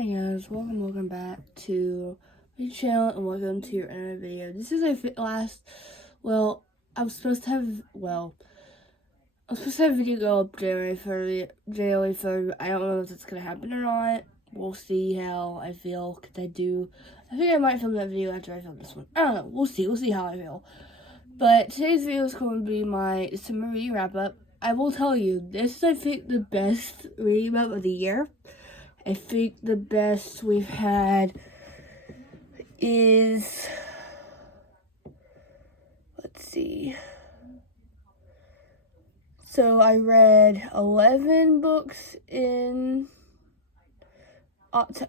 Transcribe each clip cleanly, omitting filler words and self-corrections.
Hey guys, welcome back to my channel and welcome to another video. This is I was supposed to have a video go up January 3rd. I don't know if it's gonna happen or not. We'll see how I feel, cause I think I might film that video after I film this one. I don't know, we'll see how I feel. But today's video is going to be my summer reading wrap up. I will tell you, this is I think the best reading wrap of the year. I think the best we've had is, let's see. So I read 11 books in,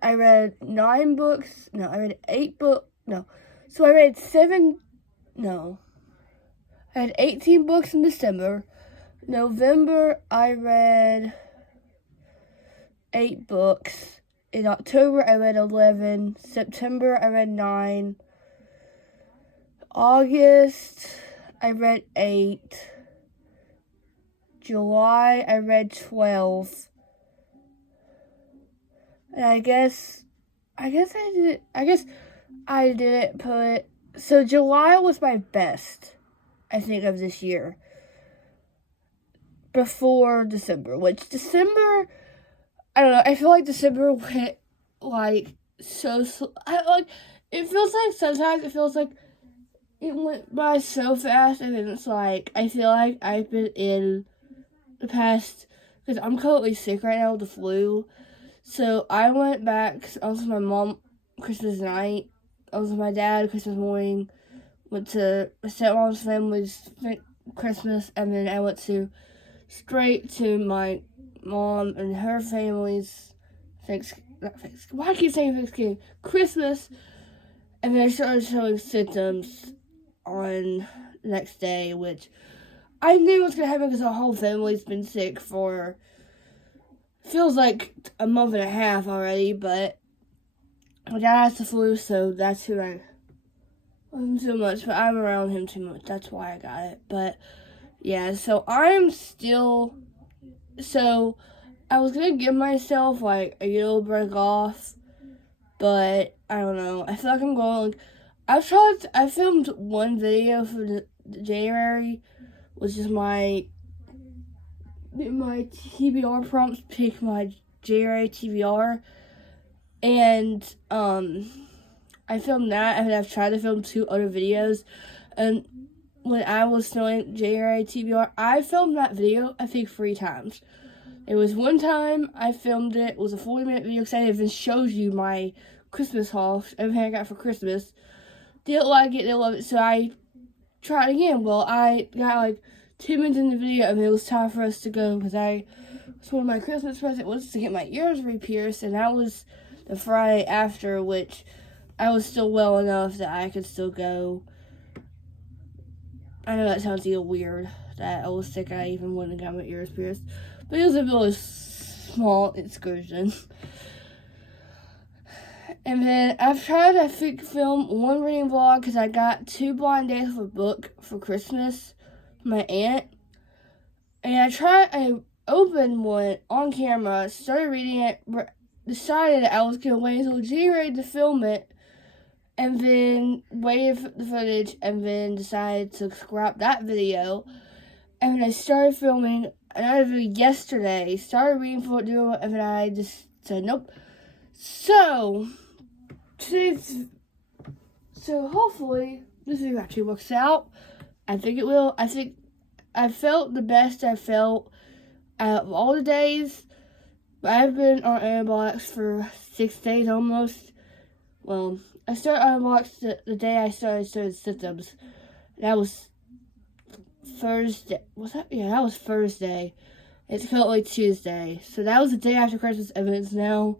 I read 9 books, no, I read 8 books, no. So I read I had 18 books in December. November, I read 8 books. In October, I read 11. September, I read 9. August, I read 8. July, I read 12. And I guess I didn't put, so July was my best, I think, of this year. Before December, which December, I don't know, I feel like December went, so slow. It feels like sometimes it feels like it went by so fast, and then it's like, I feel like I've been in the past, because I'm currently sick right now with the flu, so I went back, I was with my mom Christmas night, I was with my dad Christmas morning, went to my stepmom's family's Christmas, and then I went straight to my mom and her family's why do I keep saying Thanksgiving? Christmas, and then I started showing symptoms on the next day, which I knew was going to happen because our whole family's been sick for, feels like a month and a half already, but my dad has the flu, so that's who I wasn't too much, but I'm around him too much, that's why I got it, but yeah, so I was going to give myself, a little break off, but I don't know, I feel like I'm going, I filmed one video for the January, which is my TBR prompts, pick my January TBR, and, I filmed that, and I've tried to film 2 other videos, and when I was filming January TBR, I filmed that video, I think, 3 times. It was one time I filmed it was a 40-minute video, because I even showed you my Christmas haul, everything I got for Christmas. Didn't like it, didn't love it, so I tried again. Well, I got 2 minutes in the video, and it was time for us to go, because one of my Christmas presents was to get my ears re-pierced, and that was the Friday after, which I was still well enough that I could still go. I know that sounds a little weird, that I was sick, I even wouldn't have got my ears pierced, but it was a really small excursion. And then I've tried to film one reading vlog, because I got 2 blind dates of a book for Christmas from my aunt, and I opened one on camera, started reading it, decided I was going to wait until January to film it, and then waited for the footage, and then decided to scrap that video. And then I started filming another video yesterday, started reading for it, and then I just said nope. So hopefully this video actually works out. I think it will. I think I felt the best I felt out of all the days. I've been on antibiotics for 6 days almost. Well, I started antibiotics the day I started symptoms. That was Thursday. Was that? Yeah, that was Thursday. It's currently Tuesday. So that was the day after Christmas, and it's now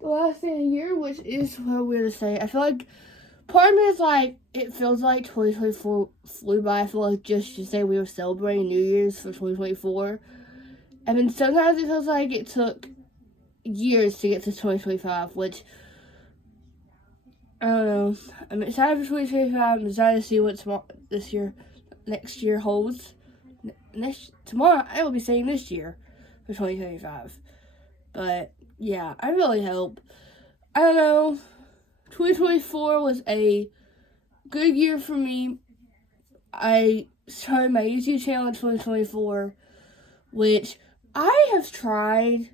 the last day of the year, which is so weird to say. I feel like part of me is it feels like 2024 flew by. I feel like just yesterday we were celebrating New Year's for 2024. And then sometimes it feels like it took years to get to 2025, which, I don't know. I'm excited for 2025. I'm excited to see what next year holds. Tomorrow, I will be saying this year for 2025. But, yeah, I really hope I don't know, 2024 was a good year for me. I started my YouTube channel in 2024, which I have tried.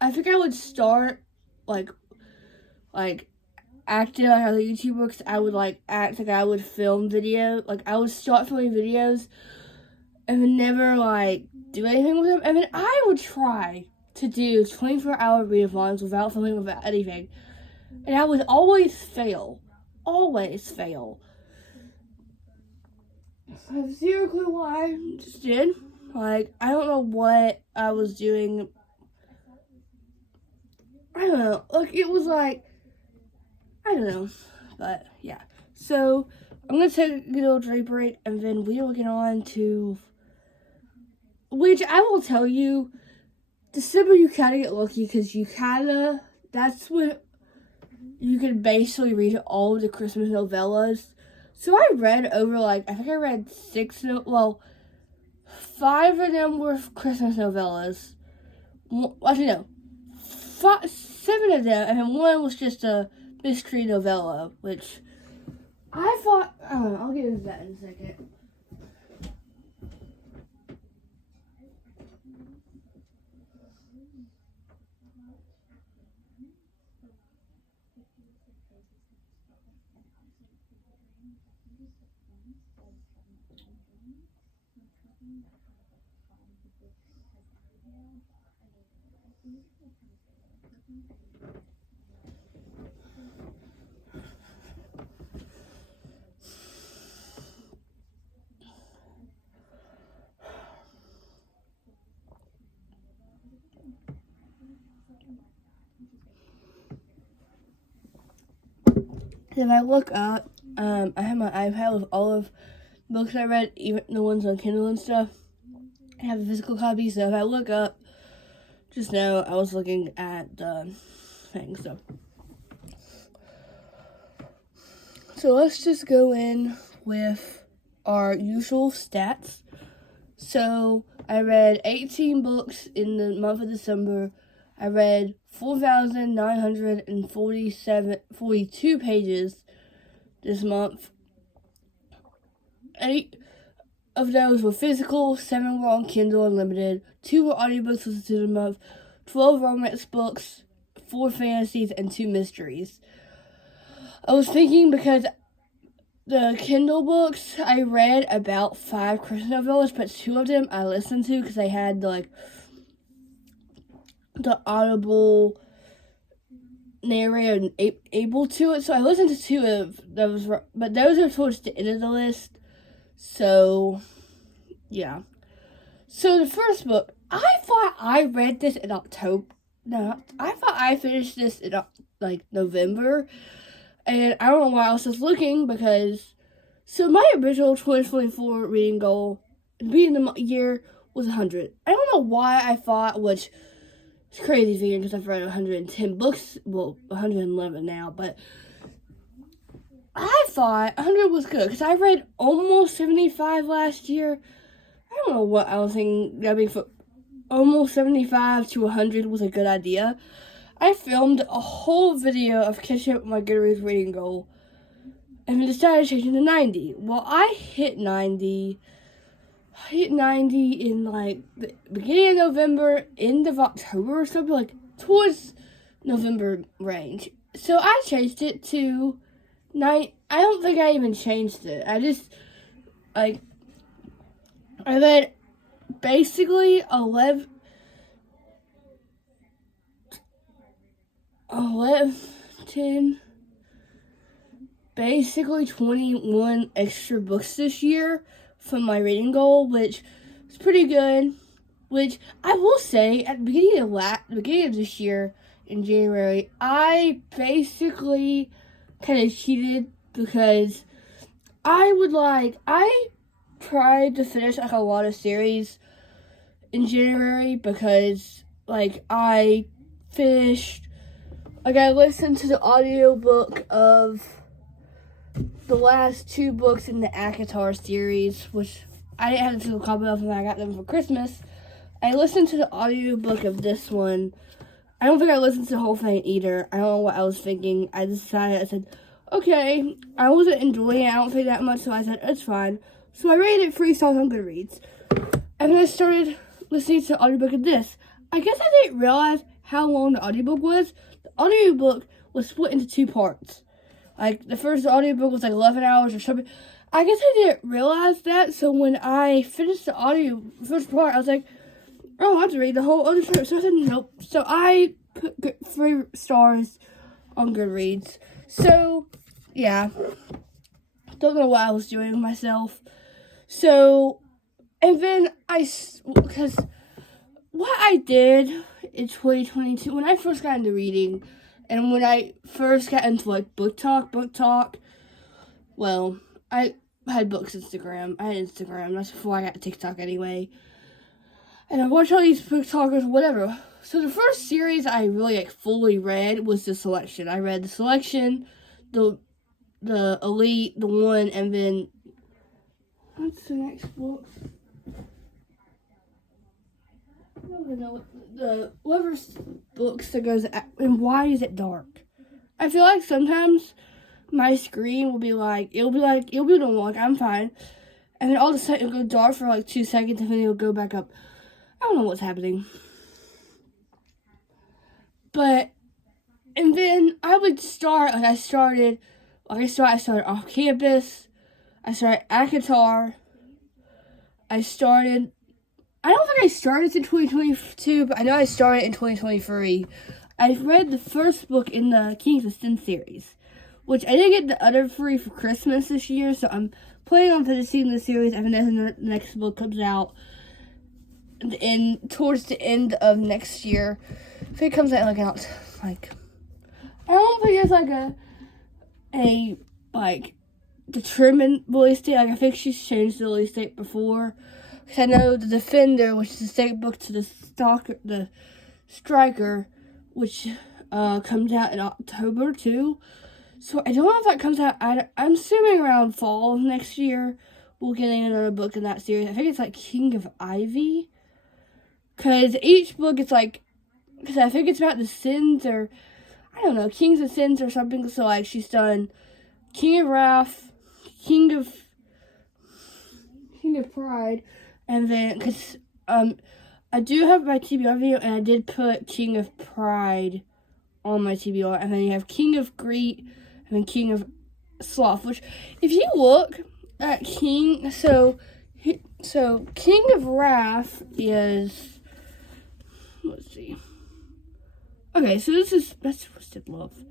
I think I would start like acting like other YouTubers. I would act like I would film video. Like I would start filming videos and then never do anything with them. And then I would try to do 24-hour readathons without filming, without anything. And I would always fail. Always fail. I have zero clue why I just did. I don't know what I was doing. I don't know. It was I don't know. But, yeah. So, I'm going to take a little drink break, and then we will get on to... Which, I will tell you, December you kind of get lucky, because that's when you can basically read all of the Christmas novellas. So I read over, I think I read 5 of them were Christmas novellas. Actually, no. 7 of them, and then one was just a mystery novella, which I thought, I don't know, I'll get into that in a second. If I look up, I have my iPad with all of books I read, even the ones on Kindle and stuff. I have a physical copy, so if I look up, just know I was looking at the thing, So let's just go in with our usual stats. So I read 18 books in the month of December. I read 4,942 pages this month. 8 of those were physical, 7 were on Kindle Unlimited, 2 were audiobooks listened to the month, 12 romance books, 4 fantasies, and 2 mysteries. I was thinking because the Kindle books, I read about 5 Christmas novellas, but 2 of them I listened to because they had the Audible narrator able to it. So I listened to 2 of those, but those are towards the end of the list. So, yeah. So the first book, I thought I read this in October. No, I thought I finished this in November. And I don't know why I was just looking because, so my original 2024 reading goal at the beginning of the year was 100. I don't know why I thought, which is crazy thinking because I've read 110 books, well, 111 now, but I thought 100 was good because I read almost 75 last year. I don't know what I was thinking. I mean, for almost 75 to 100 was a good idea. I filmed a whole video of catching up with my Goodreads reading goal and then decided to change it to 90. Well, I hit 90. I hit 90 in the beginning of November, end of October or something, towards November range. So I changed it to 9. I don't think I even changed it. I just, I read basically 10, basically 21 extra books this year from my reading goal, which is pretty good. Which I will say, at the beginning of this year, in January, I basically kind of cheated because I tried to finish a lot of series in January because I finished. I listened to the audiobook of the last 2 books in the ACOTAR series, which I didn't have the physical copy of when I got them for Christmas. I listened to the audiobook of this one I don't think I listened to the whole thing either. I don't know what I was thinking. I decided, I said, okay, I wasn't enjoying it. I don't think that much, so I said, it's fine. So I rated it 3 stars on Goodreads. And then I started listening to the audiobook of this. I guess I didn't realize how long the audiobook was. The audiobook was split into 2 parts. Like, the first audiobook was like 11 hours or something. I guess I didn't realize that, so when I finished the first part, I was like, oh, I have to read the whole other story. So I said, nope. So I put 3 stars on Goodreads. So, yeah. Don't know what I was doing with myself. So, and then because what I did in 2022, when I first got into reading, and when I first got into, like, book talk, well, I had books Instagram. I had Instagram. That's before I got TikTok anyway. And I watched all these book talkers, whatever. So the first series I really, like, fully read was The Selection. I read The Selection, the Elite, the One, and then what's the next book? I don't even know the whatever books that goes and Why Is It Dark? I feel like sometimes my screen will be like it'll be normal, like I'm fine, and then all of a sudden it'll go dark for like 2 seconds and then it'll go back up. I don't know what's happening. But and then I would start I started Off Campus, I started ACOTAR, I don't think I started in 2022, but I know I started in 2023. I read the first book in the Kings of Sin series, which I didn't get the other 3 for Christmas this year, so I'm planning on finishing the series, and then the next book comes out towards the end of next year. If it comes out I don't think it's like a determined release date. Like, I think she's changed the release date before. Because I know The Defender, which is the second book to the Striker, which comes out in October too. So I don't know if that comes out. I'm assuming around fall of next year we'll get another book in that series. I think it's like King of Ivy. Because each book is like, because I think it's about the sins or, I don't know, Kings of Sins or something. So like she's done King of Wrath, King of Pride, and then, because I do have my TBR video, and I did put King of Pride on my TBR, and then you have King of Greed, and then King of Sloth, which, if you look at King of Wrath is, let's see. Okay, so that's Twisted Love.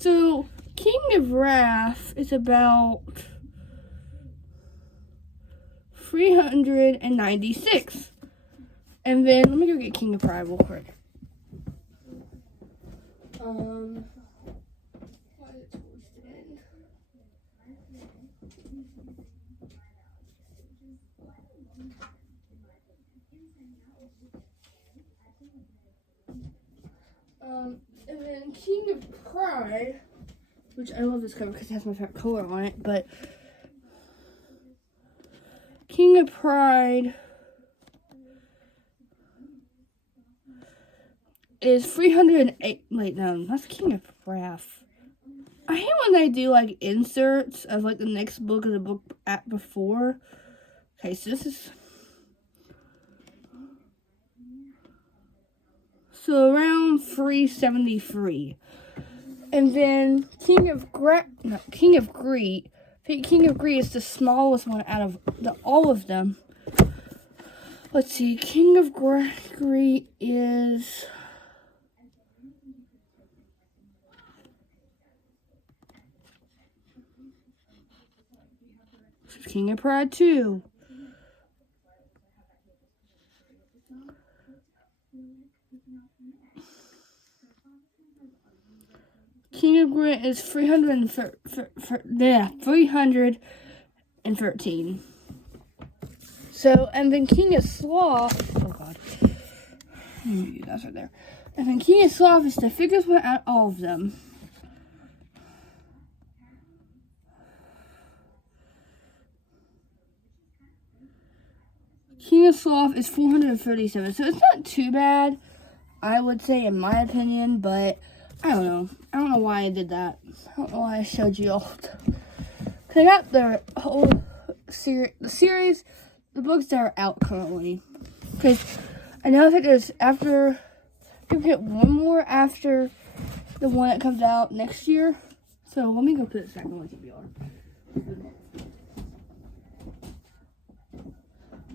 So, King of Wrath is about 396. And then, let me go get King of Pride real quick. Why is it towards the end? And then King of Pride, which I love this cover because it has my favorite color on it, but King of Pride is 308. Wait, no, that's King of Wrath. I hate when they do like inserts of like the next book of the book at before. Okay, so this is around 373. And then King of Greed. I think King of Greed is the smallest one out of all of them. Let's see, King of Greed is King of Pride too. King of Greed is 313. So, and then King of Sloth, oh god, that's right there. And then King of Sloth is the biggest one out of all of them. King King of Sloth is 437, so it's not too bad, I would say, in my opinion, but I don't know. I don't know why I did that. I don't know why I showed you all. Because I got the whole series, the books that are out currently. Because I know that there's after, I can get one more after the one that comes out next year. So let me go put it back on my TBR.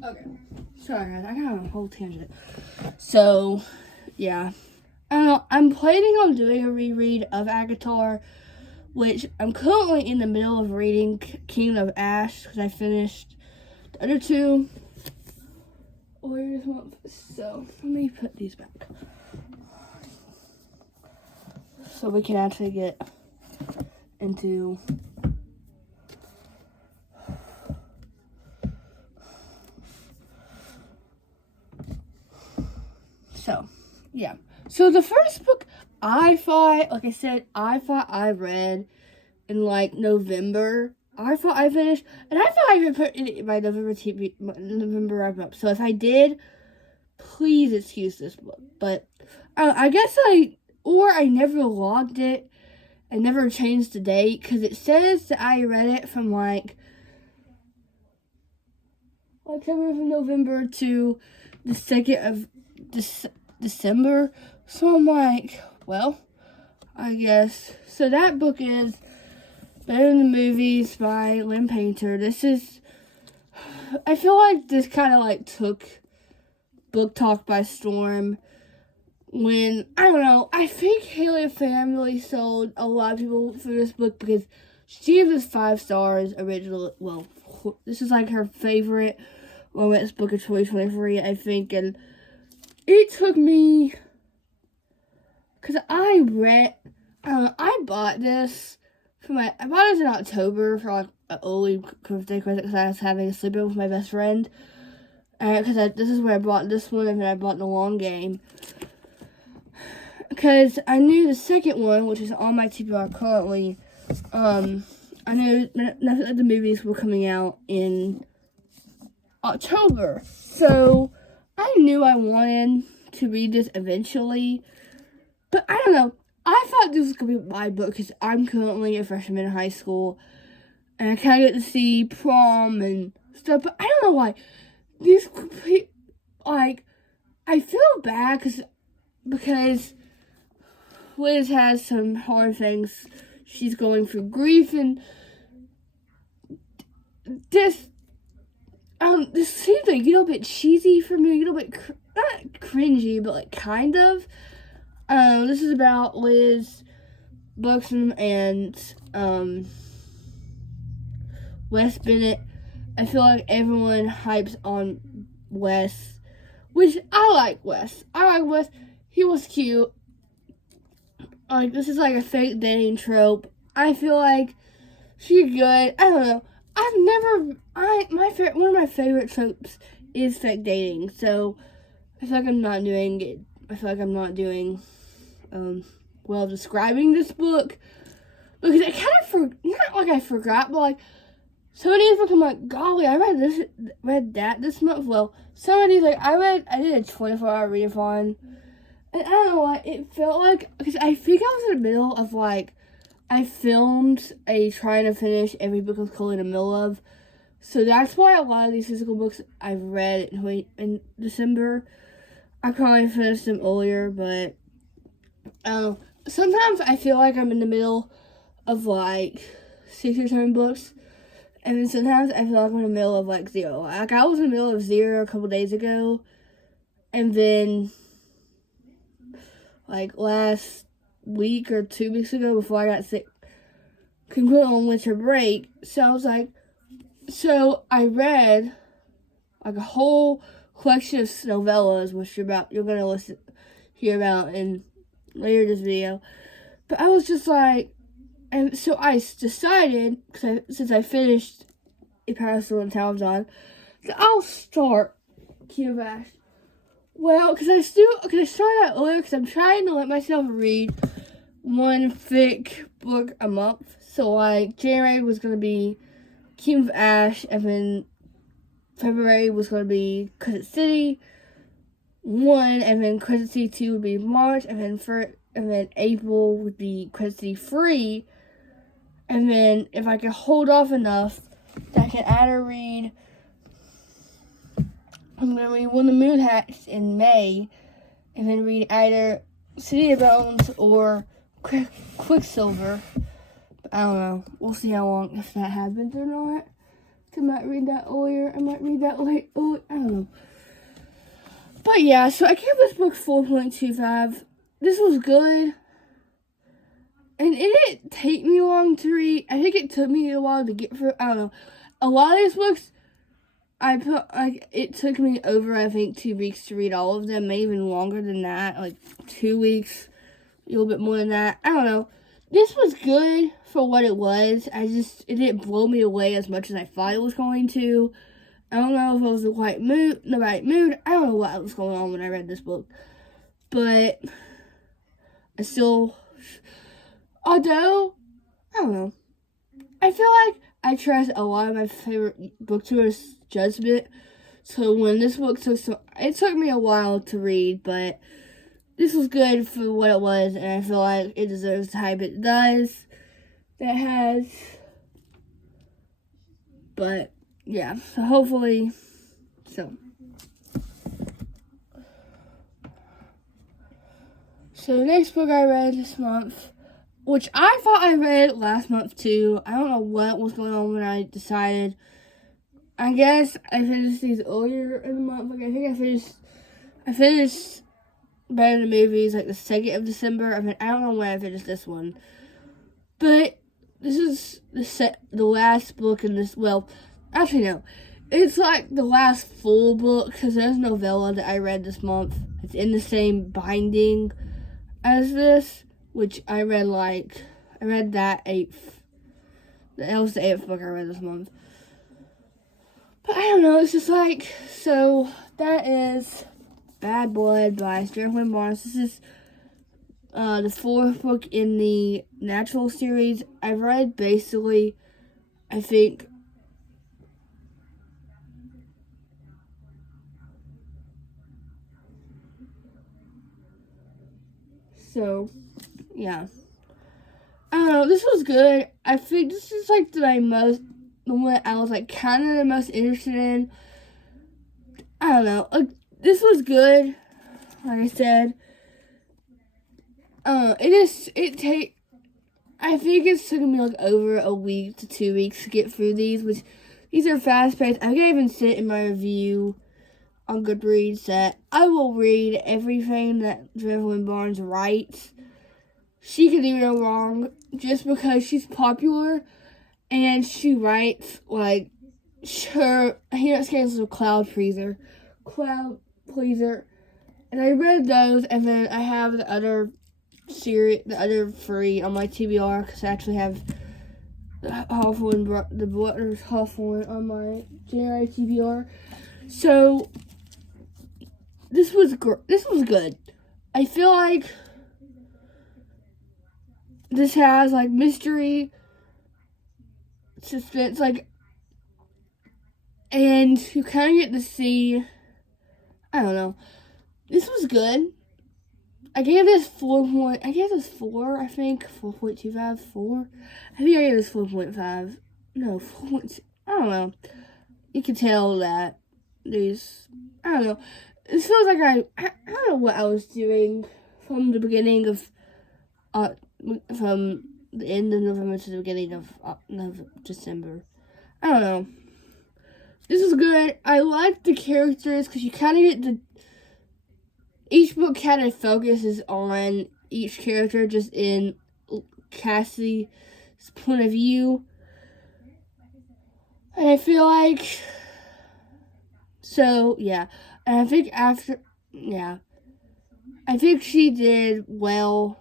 Okay. Sorry guys, I got on a whole tangent. So, yeah. I don't know, I'm planning on doing a reread of ACOTAR, which I'm currently in the middle of reading Kingdom of Ash, because I finished the other two earlier this month. So, let me put these back. So we can actually get into yeah. So the first book I thought I read in like November. I thought I finished, and I thought I could put it in my November wrap up. So if I did, please excuse this book. But I guess I never logged it. I never changed the date because it says that I read it from like from November to the 2nd of December. So I'm like, well, I guess. So that book is Better Than the Movies by Lynn Painter. I feel like this kind of like took Book Talk by storm. When, I don't know, I think Haley Family sold a lot of people for this book because she gave us 5 stars originally. Well, this is like her favorite romance book of 2023, I think, and it took me, because I bought this I bought this in October for like an early birthday present because I was having a sleepover with my best friend, because this is where I bought this one, and then I bought The Long Game. Because I knew the second one, which is on my TBR currently, I knew nothing of the movies were coming out in October. So I knew I wanted to read this eventually. But I don't know. I thought this was going to be my book because I'm currently a freshman in high school. And I kind of get to see prom and stuff. But I don't know why. I feel bad because Liz has some hard things. She's going through grief, and this seems like a little bit cheesy for me, a little bit not cringy, but like kind of. This is about Liz Buxton and Wes Bennett. I feel like everyone hypes on Wes, which I like Wes. He was cute. Like, this is like a fake dating trope. I feel like she's good. I don't know. One of my favorite tropes is fake dating. So I feel like I'm not doing it. I feel like I'm not doing well describing this book, because I kind of not like I forgot, but like some of these books I'm like, golly, I read that this month. Well, some of these like I did a 24-hour readathon. And I don't know why, it felt like, because I think I was in the middle of, like, I filmed a trying to finish every book of Cole in the middle of. So that's why a lot of these physical books I've read in December. I probably finished them earlier, but sometimes I feel like I'm in the middle of, like, 6 or 7 books. And then sometimes I feel like I'm in the middle of, like, 0. Like, I was in the middle of 0 a couple days ago. And then like last week or 2 weeks ago, before I got sick, concluded on winter break. So I was like, so I read like a whole collection of novellas, which you're gonna hear about in later this video. But I was just like, and so I decided, since I finished A Parasol and Talzon, that I'll start Kingdom of Ash. Well, because I started out earlier because I'm trying to let myself read one thick book a month. So, like, January was going to be Kingdom of Ash, and then February was going to be Crescent City 1, and then Crescent City 2 would be March, and then April would be Crescent City 3. And then if I can hold off enough, I can either read. I'm going to read When the Moon Hatched in May, and then read either City of Bones or Quicksilver. But I don't know. We'll see how long, if that happens or not. I might read that earlier. I might read that late. I don't know. But yeah, so I gave this book 4.25. This was good. And it didn't take me long to read. I think it took me a while to get through. I don't know. A lot of these books, it took me over, I think, 2 weeks to read all of them. Maybe even longer than that. Like 2 weeks. A little bit more than that. I don't know. This was good for what it was. It didn't blow me away as much as I thought it was going to. I don't know if it was the right mood. I don't know what was going on when I read this book. But I still, although, I don't know. I feel like I trust a lot of my favorite booktubers' judgment. So when this book it took me a while to read, but this was good for what it was, and I feel like it deserves the hype it does. That has. But yeah, so hopefully, so the next book I read this month, which I thought I read last month too. I don't know what was going on when I decided. I guess I finished these earlier in the month. Like I think I finished Better Than Movies like the 2nd of December. I don't know when I finished this one, but this is the last book in this. Well, actually no, it's like the last full book because there's a novella that I read this month. It's in the same binding as this, which I read that 8th. That was the 8th book I read this month. But I don't know, it's just like, so that is Bad Blood by Jennifer Barnes. This is the 4th book in the Natural series. I've read basically, I think, so, yeah. I don't know, this was good. I think this is like the one I was like kind of the most interested in. I don't know. This was good. Like I said, I think it's taken me like over a week to 2 weeks to get through these, which these are fast paced. I can even sit in my review on Goodreads that I will read everything that Jennifer Barnes writes. She can do no wrong just because she's popular and she writes like her scandals of Cloud Pleaser, and I read those, and then I have the other 3 on my TBR because I actually have the Butler's Hawthorne on my January TBR. So this was good. I feel like this has like mystery, suspense, like, and you kind of get to see. I don't know. This was good. I gave this 4. I think 4.25, 4. I think I gave this 4.5. No, 4. I don't know. You can tell that these. I don't know. It feels like I don't know what I was doing from the beginning of from the end of November to the beginning of December. I don't know. This is good. I like the characters because you kind of get each book kind of focuses on each character just in Cassie's point of view. And I feel like, so, yeah. And I think I think she did well.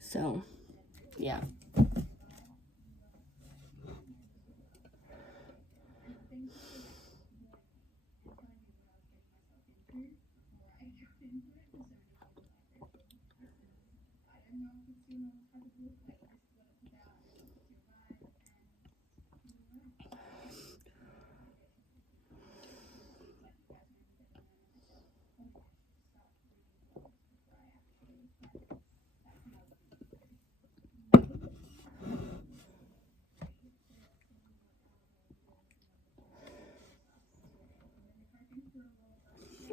So, yeah.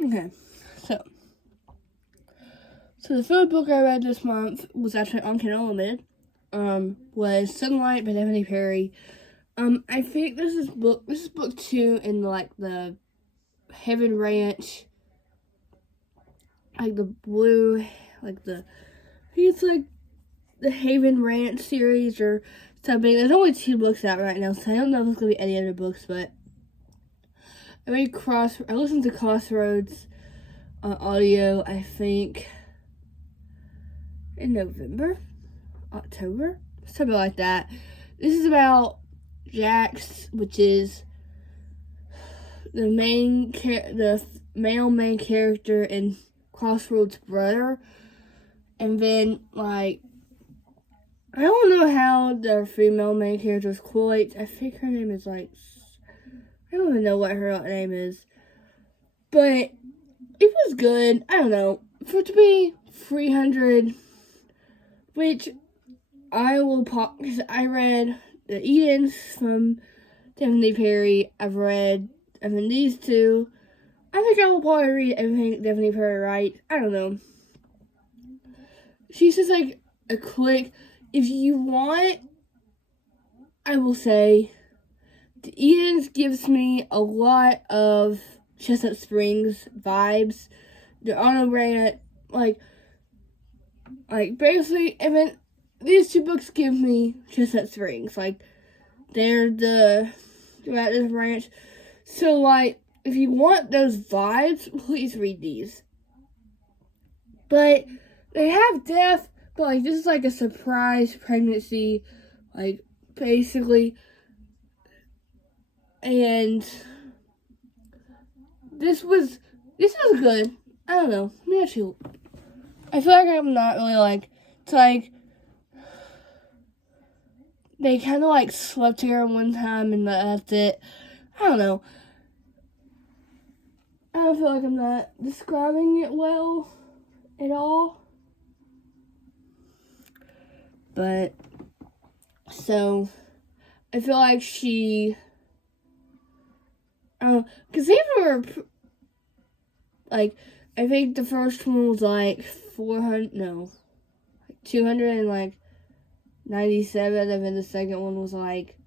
Okay, so the third book I read this month was actually on Kindle Unlimited. Was Sunlight by Stephanie Perry. I think this is book 2 in like the Haven Ranch, like the blue, like the, I think it's like the Haven Ranch series or something. There's only 2 books out right now, so I don't know if there's gonna be any other books, but I listened to Crossroads audio, I think, in November, October, something like that. This is about Jax, which is the male main character and Crossroads' brother. And then, like, I don't know how the female main character is quite. I think her name is, like, I don't even know what her name is. But it was good. I don't know. For it to be 300, which I will pop, because I read The Edens from Stephanie Perry. I've read these 2. I think I will probably read everything Stephanie Perry writes. I don't know. She's just like a quick, if you want, I will say, The Edens gives me a lot of Chestnut Springs vibes. The Anna Grant, like basically, even these 2 books give me Chestnut Springs. Like, they're at this ranch. So, like, if you want those vibes, please read these. But they have death, but, like, this is like a surprise pregnancy, like, basically. And this was good. I don't know. Maybe I feel like I'm not really like, it's like, they kind of like slept together one time and that's it. I don't know. I don't feel like I'm not describing it well at all. But, so, I feel like because these were, like, I think the first one was like 297, and then the second one was like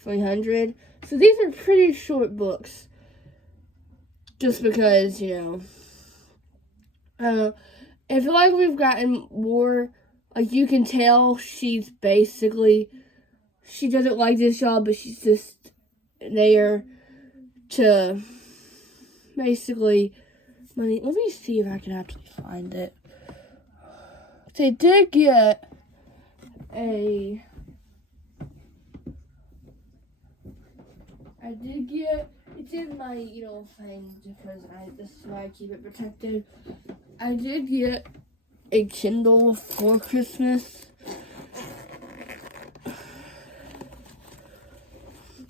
300. So these are pretty short books. Just because, I feel like we've gotten more, like, you can tell she doesn't like this job, but she's just there to basically money. Let me see if I can actually find it. They did get it's in my, thing, because this is why I keep it protected. I did get a Kindle for Christmas.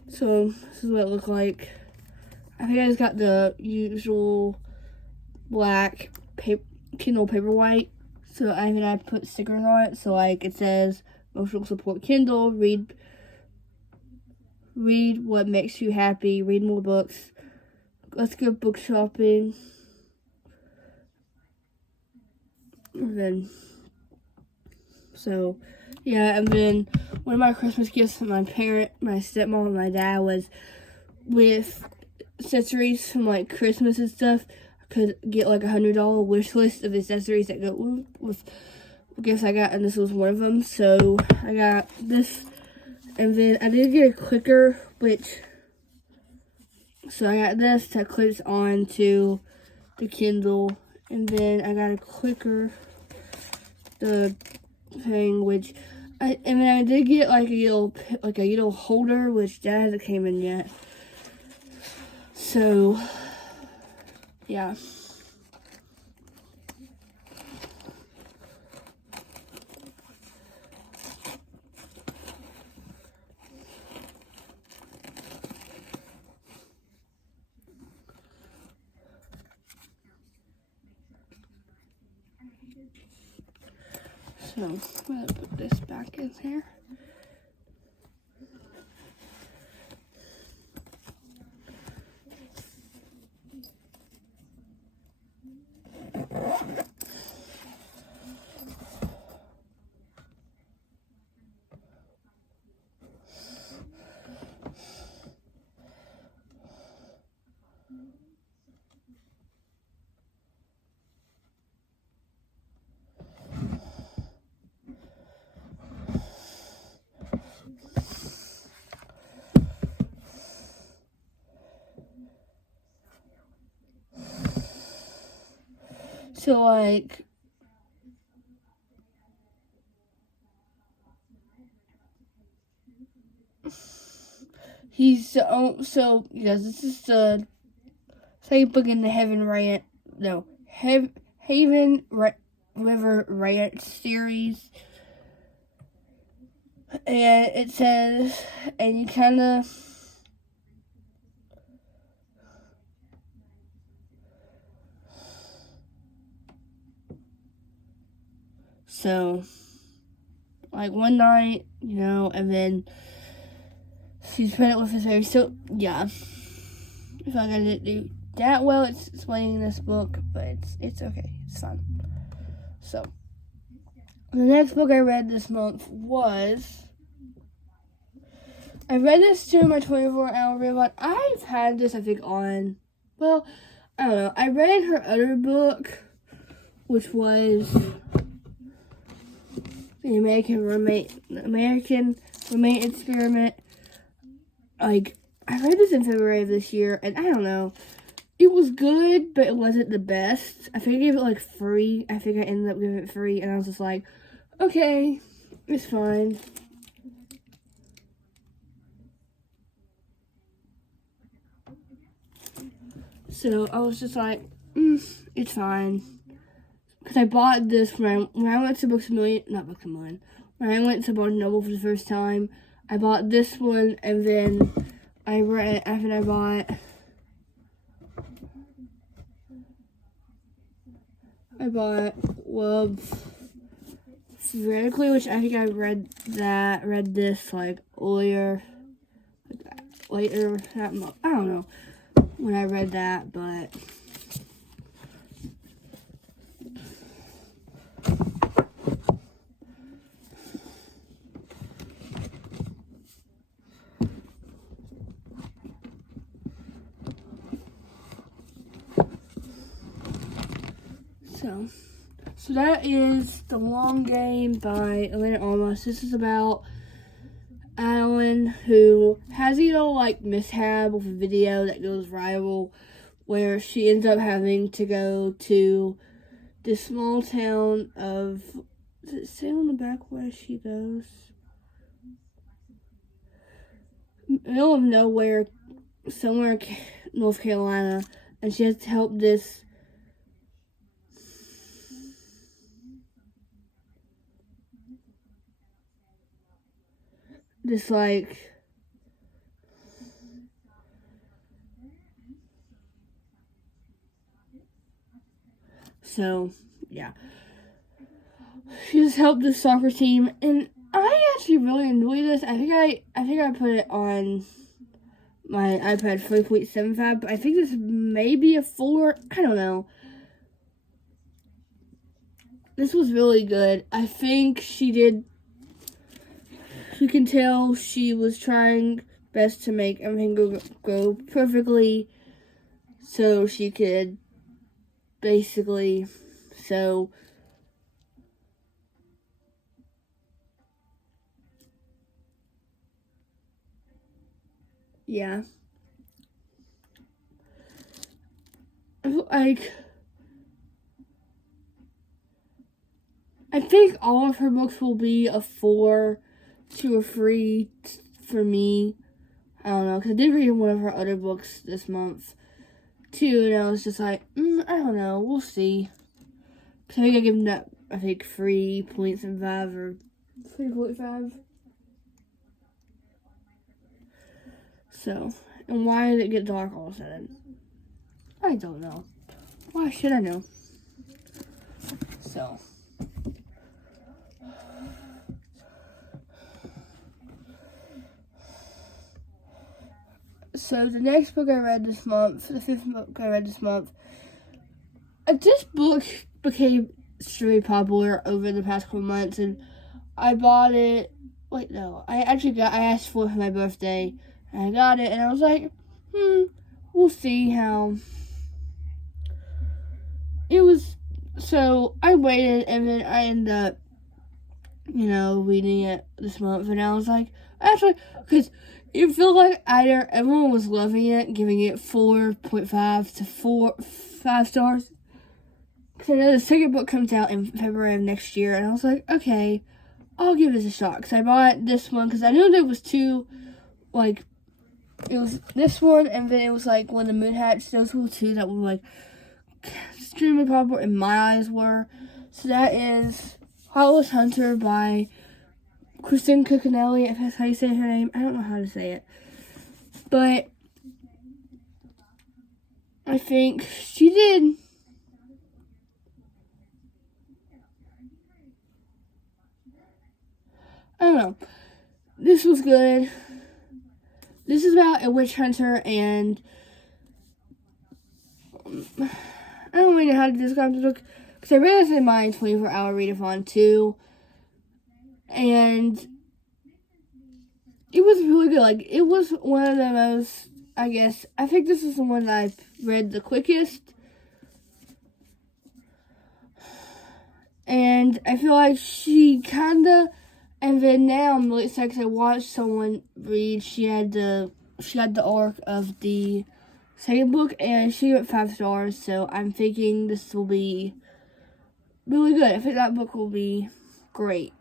So, this is what it looked like. I think I just got the usual black Kindle Paperwhite. So, I think I put stickers on it. So, like, it says, emotional support Kindle, read what makes you happy, read more books, let's go book shopping. And then, and then one of my Christmas gifts from my stepmom, and my dad was with accessories from like Christmas and stuff. I could get like $100 wish list of accessories that go with gifts I got, and this was one of them. So I got this, and then I did get a clicker, so I got this that clips on to the Kindle, and then I got a clicker, the thing, and then I did get like a little holder, which that hasn't came in yet. So, yeah. So, I'm going to put this back in here. So, like, this is the second book in the Haven River Ranch series. And it says, and you kind of, so, like, one night, and then she's pregnant with his baby. So, yeah. I feel like I didn't do that well. It's explaining this book, but it's okay. It's fine. So, the next book I read this month was... I read this during my 24-hour read. I've had this, I think, on... Well, I don't know. I read her other book, which was... The American Roommate Experiment. Like, I read this in February of this year, and I don't know. It was good, but it wasn't the best. I think I gave it, like, free. I think I ended up giving it free, and I was just like, okay, it's fine. So, I was just like, it's fine. Because I bought this when I went to Books A Million, not Books A Million, when I went to Barnes & Noble for the first time. I bought this one, and then I bought Love Theoretically, which I think I read this, like, later, that month. I don't know when I read that, but... So that is The Long Game by Elena Almas. This is about Alan, who has mishap with a video that goes viral, where she ends up having to go to this small town of... Does it say on the back where she goes? Middle of nowhere, somewhere in North Carolina, and she has to help this... So, yeah. She just helped the soccer team, and I actually really enjoy this. I think I put it on my iPad 3.75, but I think this may be a 4. I don't know. This was really good. I think you can tell she was trying best to make everything go perfectly, so she could basically, yeah. I think all of her books will be a 4 to a 3 for me. I don't know, because I did read one of her other books this month, too, and I was just like, I don't know, we'll see. Because I think I give them that, 3.75 or 3.5. So, and why did it get dark all of a sudden? I don't know. Why should I know? So the next book I read this month, the 5th book I read this month, this book became extremely popular over the past couple months, and I bought it. Wait, no, I asked for it for my birthday, and I got it, and I was like, we'll see how. It was, so I waited, and then I ended up, reading it this month, and I was like, actually, because it feels like either everyone was loving it, giving it 4.5 to 5 stars, because I know the second book comes out in February of next year, and I was like, okay, I'll give this a shot. Because I bought this one because I knew there was two, like, it was this one, and then it was like when the Moon Hatch. Those were two that were like extremely popular in my eyes were. So that is Heartless Hunter by Kristen Cuccinelli, if that's how you say her name. I don't know how to say it. But I think she did. I don't know. This was good. This is about a witch hunter, and I don't really know how to describe the book because I read this in my 24-hour readathon too, and it was really good. Like, it was one of the most, I guess, I think this is the one that I've read the quickest, and I feel like she kinda. And then now I'm really excited because I watched someone read. She had the arc of the second book, and she got 5 stars. So I'm thinking this will be really good. I think that book will be great.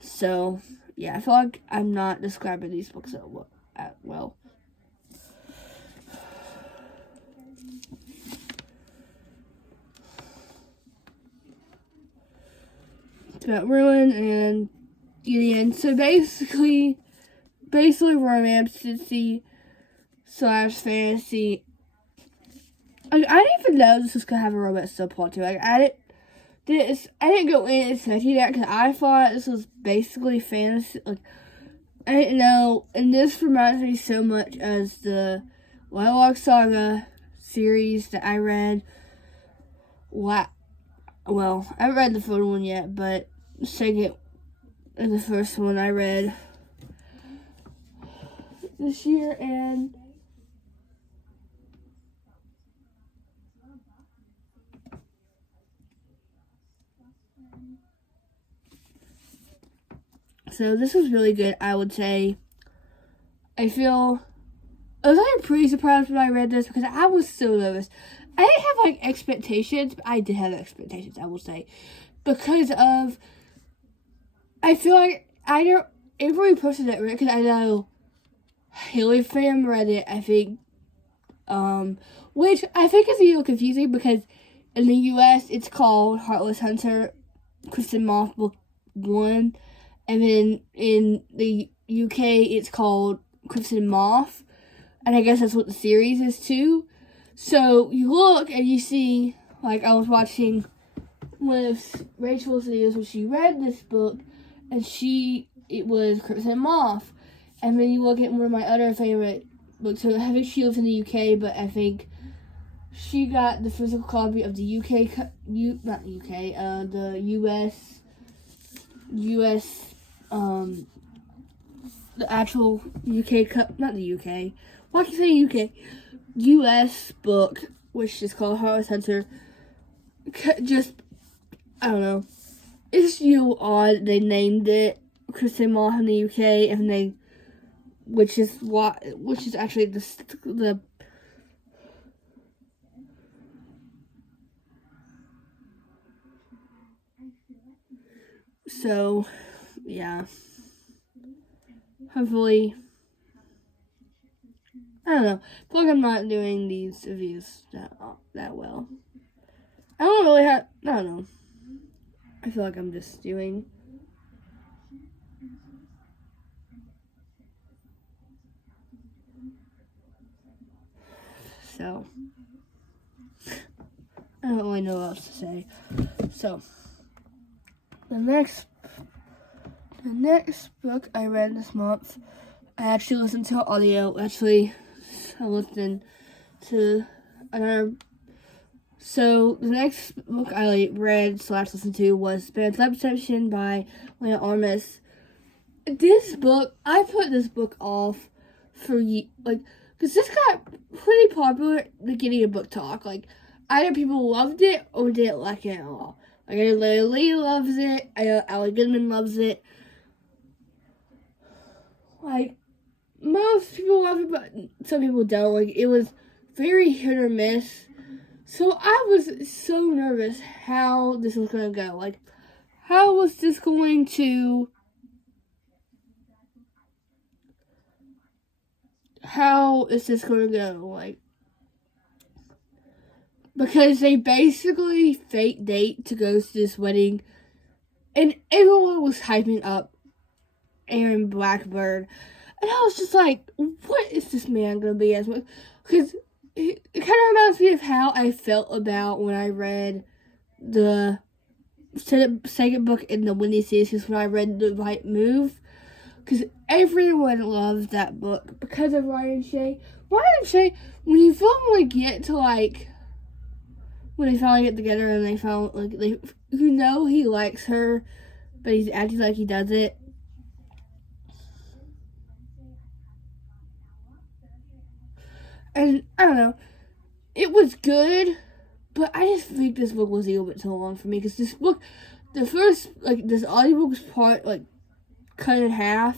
So yeah, I feel like I'm not describing these books well. It's about Ruin and Gideon. So basically romance-y / fantasy. Like, I didn't even know this was gonna have a romance subplot to it. Like, I didn't go in expecting that because I thought this was basically fantasy. Like, I didn't know, and this reminds me so much as the Lilac Saga series that I read. Well, I haven't read the third one yet, but the second and the first one I read this year, and so this was really good, I would say. I was like pretty surprised when I read this because I was so nervous. I didn't have like expectations, but I did have expectations, I will say. Because of, I feel like every person that read it, because I know Haley fam read it, I think, which I think is a little confusing because in the US it's called Heartless Hunter, Kristen Moth Book 1, and then in the UK it's called Kristen Moth, and I guess that's what the series is too. So you look and you see, like, I was watching one of Rachel's videos when she read this book, and it was Kristen Moth. And then you look at one of my other favorite books. So I think she lives in the UK, but I think she got the physical copy of the the US, the actual UK cup, not the UK. Why can I say UK? US book, which is called Heartless Hunter. Just, I don't know. It's odd they named it Kristen Moth in the UK, and which is actually the so yeah. Hopefully, I don't know. I feel like I'm not doing these reviews that well. I don't know. I feel like I'm just doing. So, I don't really know what else to say. So, the next book I read this month, I actually listened to audio. Actually, I listened to another. So, the next book I read / listened to was Spanish Perception by Lena Armas. This book, I put this book off for because this got pretty popular at the beginning of Book Talk. Like, either people loved it or didn't like it at all. Like, I know Lee loves it. I know Allie Goodman loves it. Like, most people love it, but some people don't. Like, it was very hit or miss. So I was so nervous how this was going to go. Like, how was this going to... How is this going to go? Like, because they basically fake date to go to this wedding, and everyone was hyping up Aaron Blackbird, and I was just like, what is this man going to be as? Because it kind of reminds me of how I felt about when I read the second book in the Wendy series, when I read The Right Move, because everyone loves that book because of Ryan Shay. Ryan Shay, when you finally get to like, when they finally get together and they found like you know he likes her, but he's acting like he doesn't. And I don't know, it was good, but I just think this book was a little bit too long for me, because this book, the first, like, this audiobook was cut in half.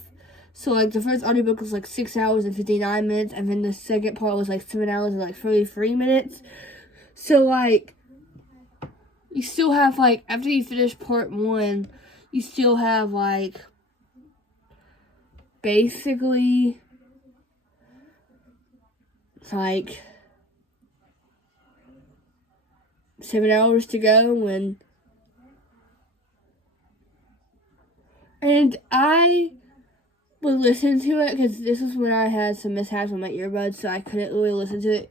So, like, the first audiobook was, 6 hours and 59 minutes, and then the second part was, 7 hours and, 33 minutes. So, you still have, after you finish part 1, you still have, basically, 7 hours to go, and I would listen to it, because this was when I had some mishaps on my earbuds, so I couldn't really listen to it,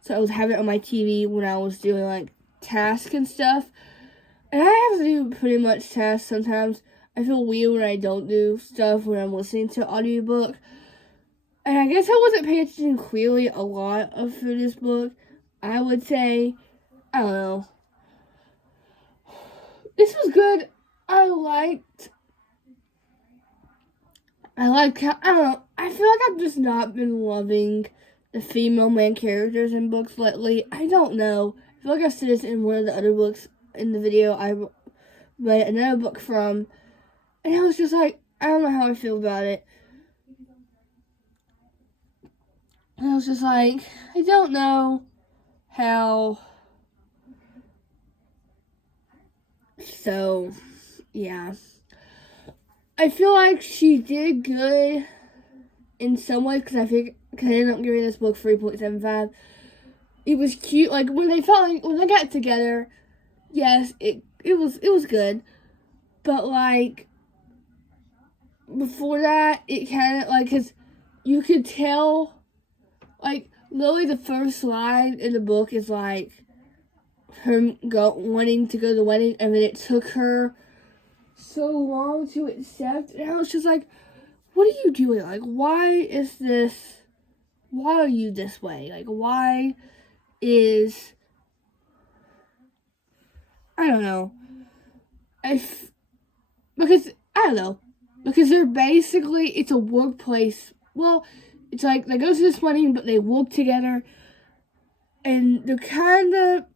so I was having it on my TV when I was doing, tasks and stuff, and I have to do pretty much tasks sometimes. I feel weird when I don't do stuff when I'm listening to an audiobook, and I guess I wasn't paying attention clearly a lot for this book. I would say, I don't know, this was good. I don't know, I feel like I've just not been loving the female main characters in books lately. I don't know. I feel like I said this in one of the other books in the video I read another book from, and I was just like, I don't know how I feel about it. And I was just like, I don't know how. So, yeah. I feel like she did good in some ways, because I ended up giving this book 3.75. It was cute, when they when they got together, yes, it was good, but before that, it kind of because you could tell, literally the first line in the book is her wanting to go to the wedding, and then it took her so long to accept, and I was just like, what are you doing? Why are you this way? Why is, I don't know, because, I don't know, because they're basically, it's a workplace, well, it's they go to this wedding, but they work together, and they're kind of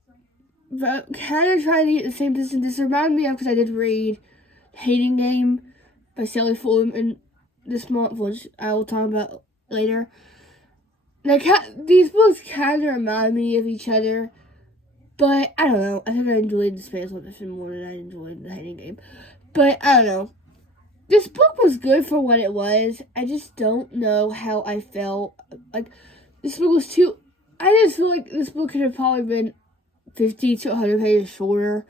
trying to get the same position. This reminded me of, because I did read Hating Game by Sally Fulham in this month, which I will talk about later. These books kind of remind me of each other, but I don't know. I think I enjoyed the Space Odyssey more than I enjoyed the Hating Game. But I don't know. This book was good for what it was. I just don't know how I felt. This book was too... I just feel like this book could have probably been 50 to 100 pages shorter.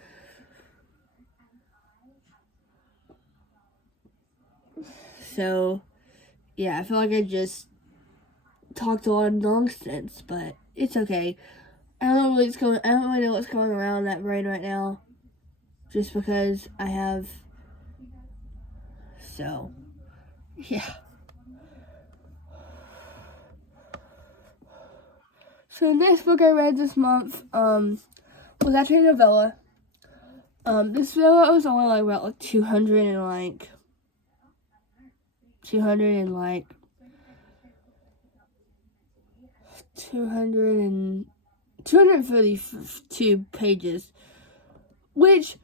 So, yeah, I feel like I just talked a lot of nonsense, but it's okay. I don't really know what's going around in that brain right now, just because I have. So, yeah. So the next book I read this month was actually a novella. This novella was only about 232 pages, which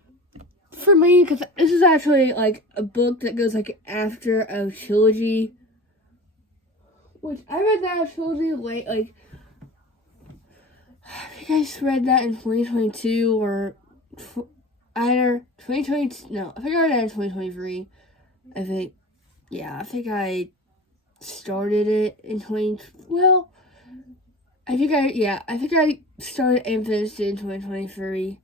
for me, because this is actually a book that goes after a trilogy, which I read that trilogy late, I think I read that in 2022 or either 2020. No, I think I read that in 2023. I think, yeah, I think I started it in 20. Well, I think I started and finished it in 2023.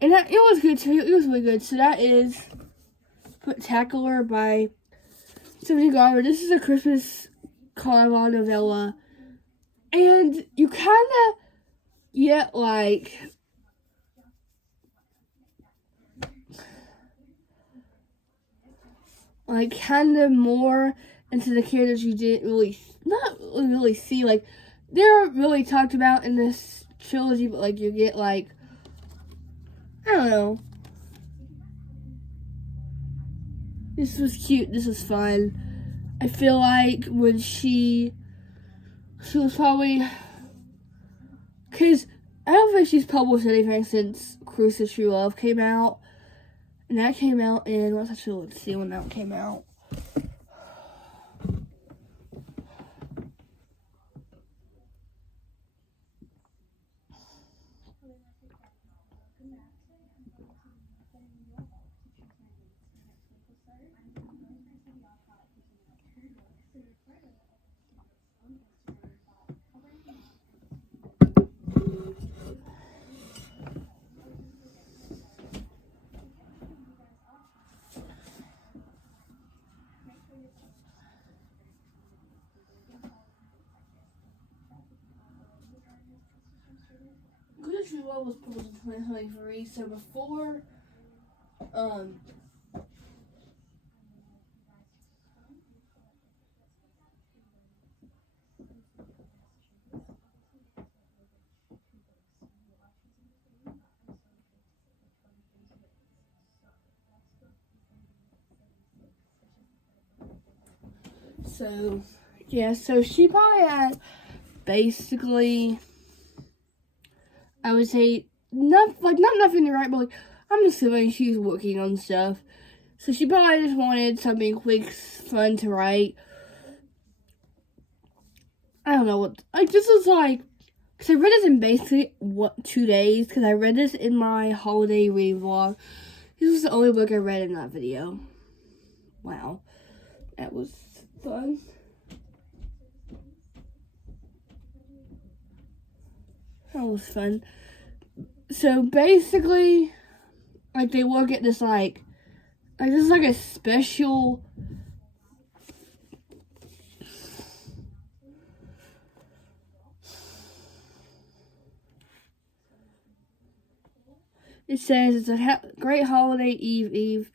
And it was good too. It was really good. So that is Spectacular by Stephanie Garber. This is a Christmas carnival novella. And you kind of get like kind of more into the characters you didn't not really see. Like, they're really talked about in this trilogy, but like you get like, I don't know. This was cute. This was fun. I feel like when she was probably, because I don't think she's published anything since Cruise of True Love came out. And that came out in, let's see when that came out. Good as True Love was published in 2023, so before, so, yeah, so she probably had basically, I would say, not nothing to write, but like, I'm assuming she's working on stuff. So she probably just wanted something quick, fun to write. I don't know what, like, this is like, because I read this in basically, 2 days, because I read this in my holiday reading vlog. This was the only book I read in that video. Wow. That was fun. That was fun. So basically, like, they look at this like this is like a special it says it's a great holiday eve.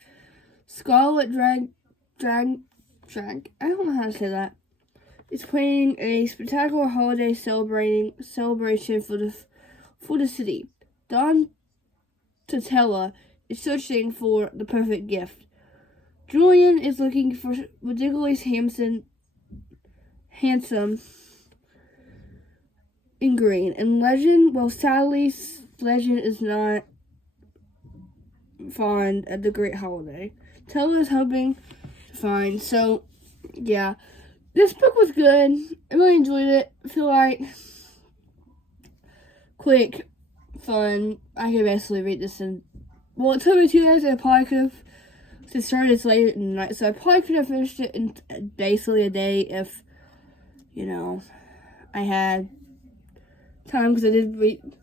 Scarlet Drag I don't know how to say that. It's playing a spectacular holiday celebration for the city. Don Totella is searching for the perfect gift. Julian is looking for ridiculously handsome in green. And Legend, well, sadly, Legend is not fond of the great holiday. Tella is hoping to find. So, yeah. This book was good. I really enjoyed it. I feel like quick, fun. I could basically read this in, well, it took me 2 days. I probably could have, it started late at night, so I probably could have finished it in basically a day if, you know, I had time, because I did read.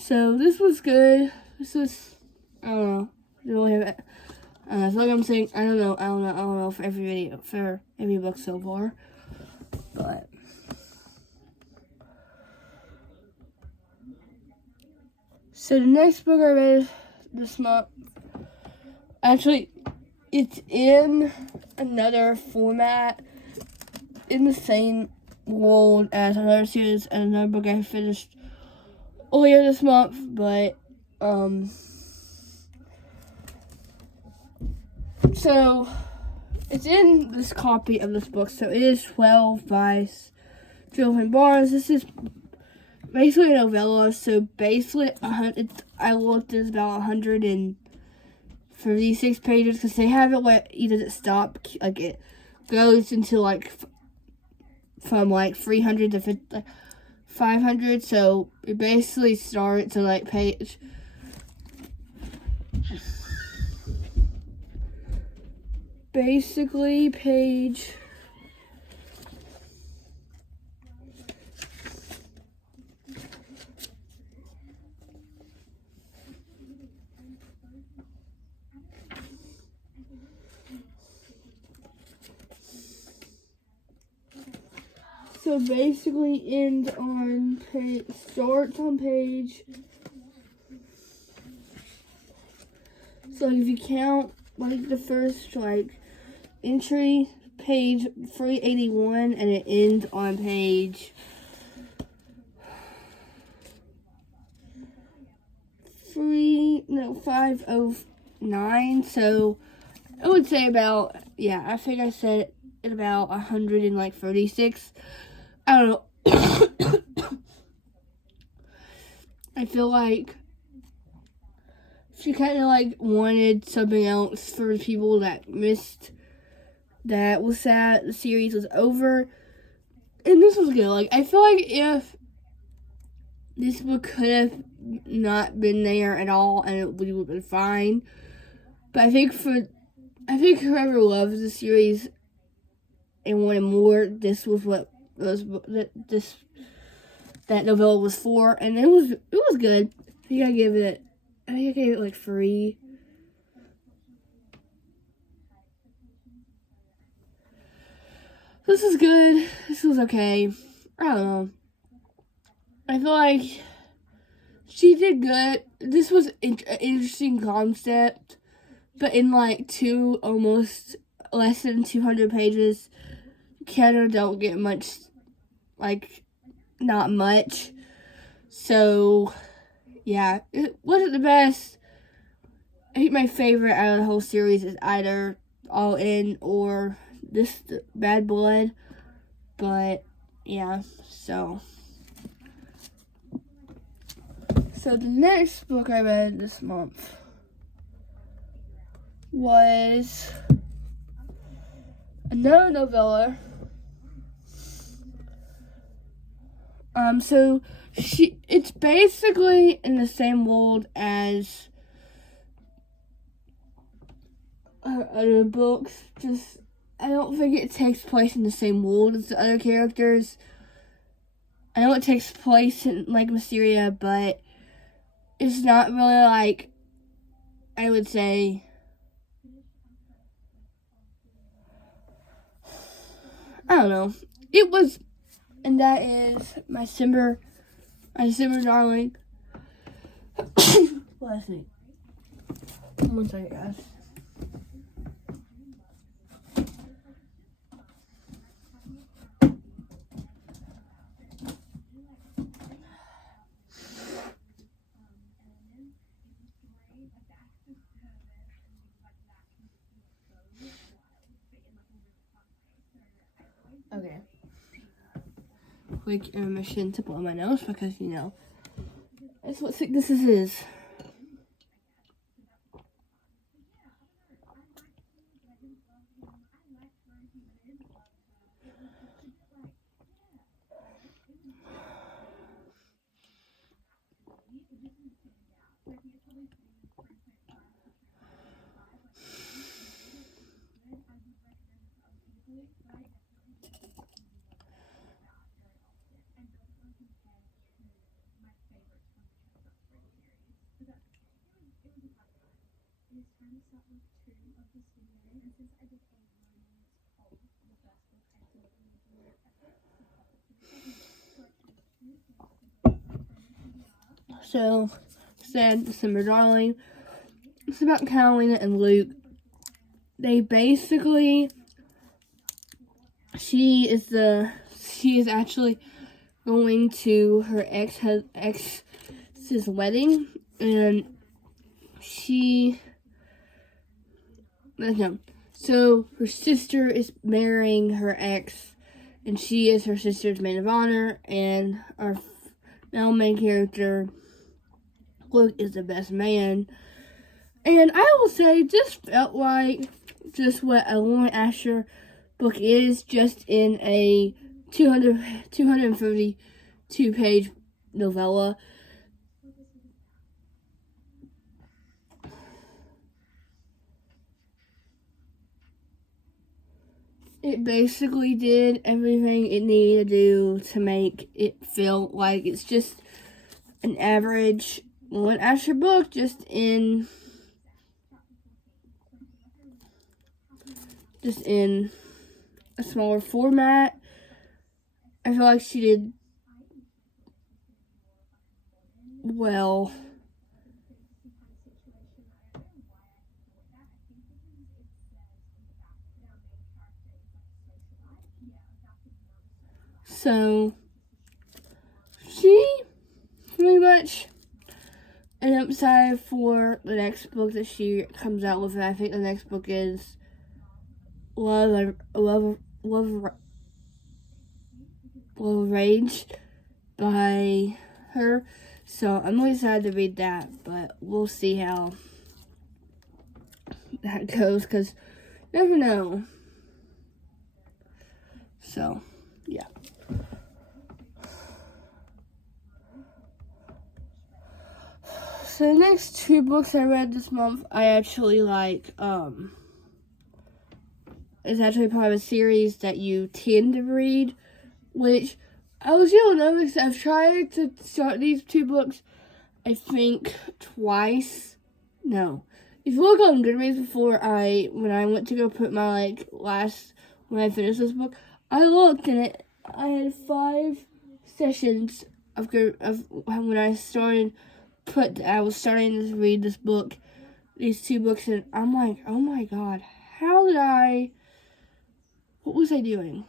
So this was good. This was, I don't know. I don't really have it. It's like I'm saying, I don't know for every video, for every book so far. But so the next book I read this month, actually, it's in another format, in the same world as another series and another book I finished earlier this month, but so it's in this copy of this book. So it is 12 by Jonathan Barnes. This is basically a novella. So basically, I looked, it's about 150 36 pages because they have it where it doesn't stop. Like it goes into like from like 300 to 500. So it basically starts at like page. Basically page. So basically ends on page, starts on page. So like if you count like the first like entry, page 381, and it ends on page 509. So I would say about, yeah, I think I said it about 136. I don't know. I feel like she kind of like wanted something else for the people that missed, that was sad the series was over. And this was good. Like, I feel like if this book could have not been there at all and it would have been fine. But I think whoever loves the series and wanted more, this was what that novella was for, and it was good. I think I gave it like 3. This is good. This was okay. I don't know. I feel like she did good. This was an interesting concept, but in like almost less than 200 pages, kind of don't get much, like, not much. So, yeah, it wasn't the best. I think my favorite out of the whole series is either All In or this Bad Blood. But, yeah, so the next book I read this month was another novella. So it's basically in the same world as her other books. Just, I don't think it takes place in the same world as the other characters. I know it takes place in Lake Mysteria, but it's not really like, I would say, I don't know. It was, and that is my Simmer Darling. Bless me. 1 second, guys. Okay. Quick intermission to blow my nose because, that's what sicknesses is. So, said Simmer Darling. It's about Carolina and Luke. They basically, she is actually going to her ex's wedding, and so her sister is marrying her ex, and she is her sister's maid of honor, and our now main character, Luke, is the best man. And I will say, this felt like just what a Lauren Asher book is, just in a 252 page novella. It basically did everything it needed to do to make it feel like it's just an average Lauren Asher book, just in a smaller format. I feel like she did well. So she pretty much, and I'm excited for the next book that she comes out with. And I think the next book is Love Rage by her. So I'm really excited to read that, but we'll see how that goes, because you never know. So, yeah. So the next two books I read this month, I actually like. It's actually part of a series that you tend to read, which I was nervous. I've tried to start these two books, I think, twice. No. If you look on Goodreads when I went to go put my, when I finished this book, I looked and I had 5 sessions of when I was starting to read this book, these two books, and I'm like, oh my god, what was I doing?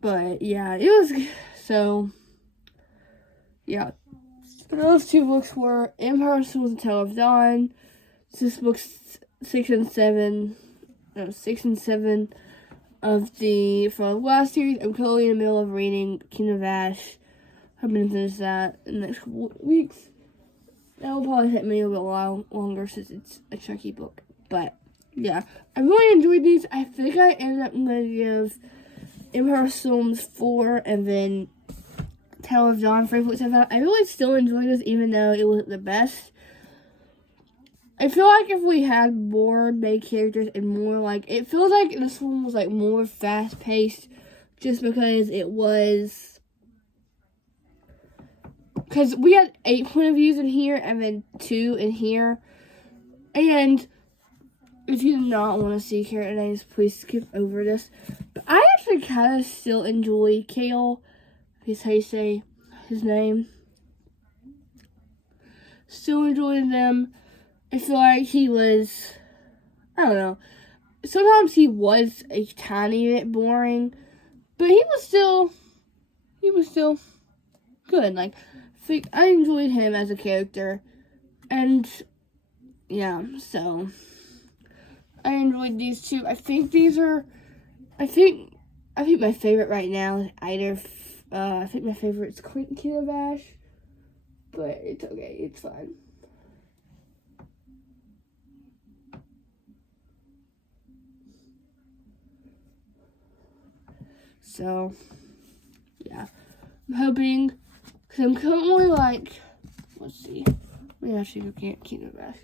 But yeah, it was, so, yeah. Those two books were Empire of Souls and Tower of Dawn. This book's 6 and 7 of the last series. I'm currently in the middle of reading Kingdom of Ash. I'm going to finish that in the next couple weeks. That will probably take me a little while longer since it's a chunky book. But, yeah. I really enjoyed these. I think I ended up going to give Empire of Souls 4 and then Tower of Dawn 3.75. I really still enjoyed this, even though it wasn't the best. I feel like if we had more main characters and more, it feels like this one was, more fast-paced, just because because we had 8 point of views in here, and then 2 in here, and if you do not want to see character names, please skip over this. But I actually kind of still enjoy Cale. That's how you say his name. Still enjoying them. I feel like he was, I don't know. Sometimes he was a tiny bit boring, but he was still good. I enjoyed him as a character, and yeah, so I enjoyed these two. I think my favorite right now is I think my favorite is King of Ash, but it's okay, it's fine. So, yeah. I'm hoping, because I'm currently let's see. Let me actually look at Kingdom of Ash.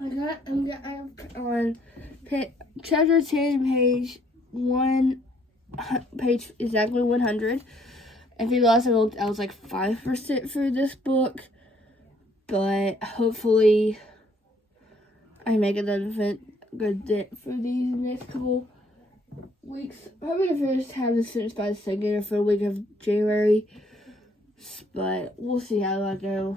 I'm on chapter 10, page exactly 100. If you last I looked, I was 5% through this book. But hopefully I make a good dent for these next couple weeks. I'm going to have this finished by the 2nd or 3rd week of January. But we'll see how that goes.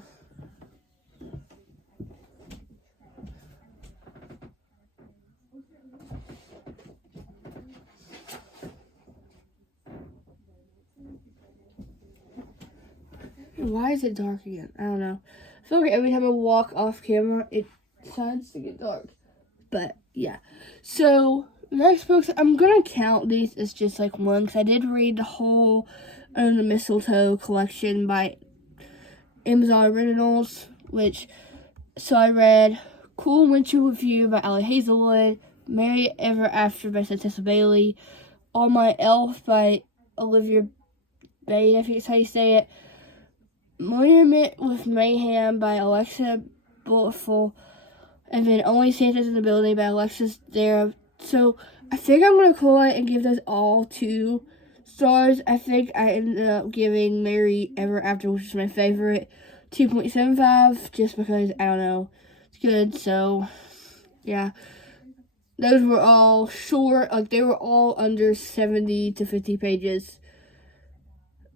Why is it dark again? I don't know. I feel like every time I walk off camera, it decides to get dark. But, yeah. So, next books, I'm gonna count these as just like one, because I did read the whole Under the Mistletoe collection by Amazon Originals, so I read Cool Winter with You by Allie Hazelwood, Merry Ever After by Tessa Bailey, All My Elf by Olivia Bade, I think that's how you say it, Monument with Mayhem by Alexa Bulletful, and then Only Santa's in the Building by Alexis Dara. So I think I'm going to call it and give those all 2 stars. I think I ended up giving Merry Ever After, which is my favorite, 2.75, just because, I don't know, it's good. So, yeah. Those were all short, like they were all under 70 to 50 pages.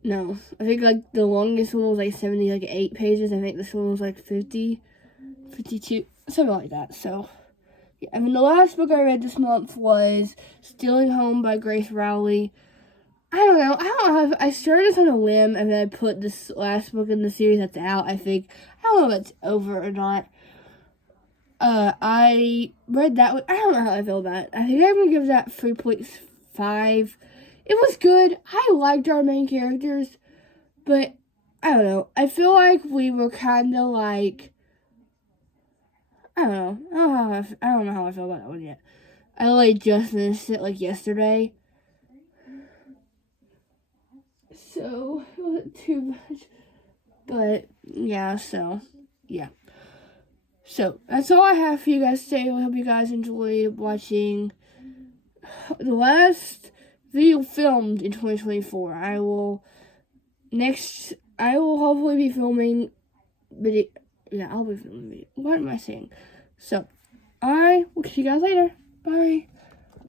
No, I think like the longest one was like 78 pages. I think this one was like 50, 52, something like that. So, yeah. I mean, the last book I read this month was Stealing Home by Grace Rowley. I don't know. I started this on a whim, and then I put this last book in the series that's out, I think. I don't know if it's over or not. I read that one. I don't know how I feel about it. I think I'm going to give that 3.5. It was good. I liked our main characters, but I don't know. I feel like we were kind of like, I don't know. I don't know how I feel about that one yet. I like just finished it like yesterday, so it wasn't too much. But yeah, so yeah. So that's all I have for you guys today. I hope you guys enjoyed watching the last video filmed in 2024. I will hopefully be filming video. Yeah, I'll be filming video. What am I saying? So I will see you guys later. Bye.